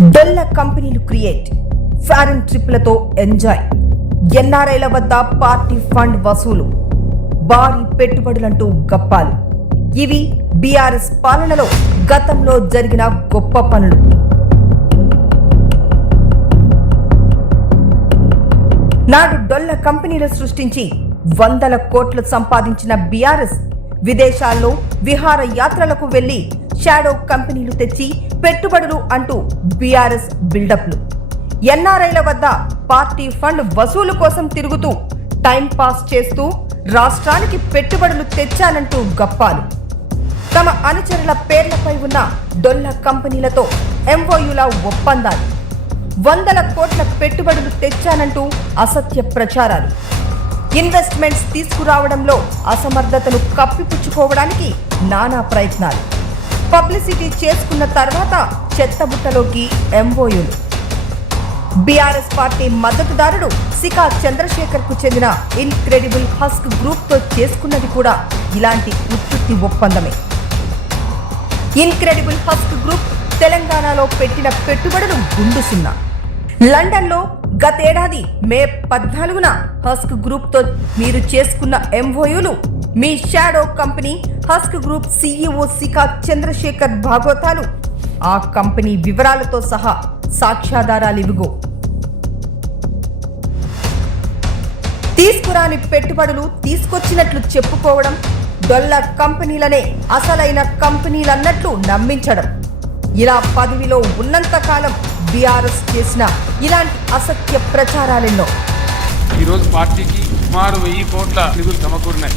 డొల్ల కంపెనీలు create, foreign ట్రిప్లతో enjoy, ఎన్ఆర్ఐల వద్ద పార్టీ ఫండ్ వసూలు, భారీ పెట్టుబడులంటూ గప్పాలు. ఇవి బీఆర్ఎస్ పాలనలో గతంలో జరిగిన గొప్ప పనులు. నాడు డొల్ల కంపెనీలు సృష్టించి వందల కోట్లు సంపాదించిన బీఆర్ఎస్ విదేశాల్లో విహార యాత్రలకు వెళ్లి షాడో కంపెనీలు తెచ్చి పెట్టుబడులు అంటూ బీఆర్ఎస్ బిల్డప్లు, ఎన్ఆర్ఐల వద్ద పార్టీ ఫండ్ వసూలు కోసం తిరుగుతూ టైం పాస్ చేస్తూ రాష్ట్రానికి పెట్టుబడులు తెచ్చానంటూ గప్పాలు. తమ అనుచరుల పేర్లపై ఉన్న డొల్ల కంపెనీలతో ఎంఓయూల ఒప్పందాలు, వందల కోట్ల పెట్టుబడులు తెచ్చానంటూ అసత్య ప్రచారాలు, ఇన్వెస్ట్మెంట్స్ తీసుకురావడంలో అసమర్థతను కప్పిపుచ్చుకోవడానికి నానా ప్రయత్నాలు, పబ్లిసిటీ చేసుకున్న తర్వాత చెత్తబుట్టలోకి ఎంఓయూలు. బీఆర్ఎస్ పార్టీ మద్దతుదారుడు సికా చంద్రశేఖర్ కు చెందిన ఇన్క్రెడిబుల్ హస్క్ గ్రూప్ తో చేసుకున్నది కూడా ఇలాంటి ఉత్పత్తి ఒప్పందమే. ఇన్క్రెడిబుల్ హస్క్ గ్రూప్ తెలంగాణలో పెట్టిన పెట్టుబడులు గుండు సున్నా. లండన్లో గతేడాది మే 14న హస్క్ గ్రూప్ తో మీరు చేసుకున్న ఎంఓయూలు, మీ shadow company Husk group CEO Sika Chandrashekhar భాగవతాలు, ఆ కంపెనీ వివరాలతో సహా సాక్ష్యాధారాలివిగో. తీసుకురాని పెట్టుబడులు తీసుకొచ్చినట్లు చెప్పుకోవడం, డొల్ల కంపెనీలనే అసలైన కంపెనీలన్నట్లు నమ్మించడం, ఇలా పదవిలో ఉన్నంతకాలం బీఆర్ఎస్ చేసిన ఇలాంటి అసత్య ప్రచారాలెన్నో. ఈరోజు పార్టీకి సుమారు 1000 కోట్ల నిధులు సమకూరినాయి.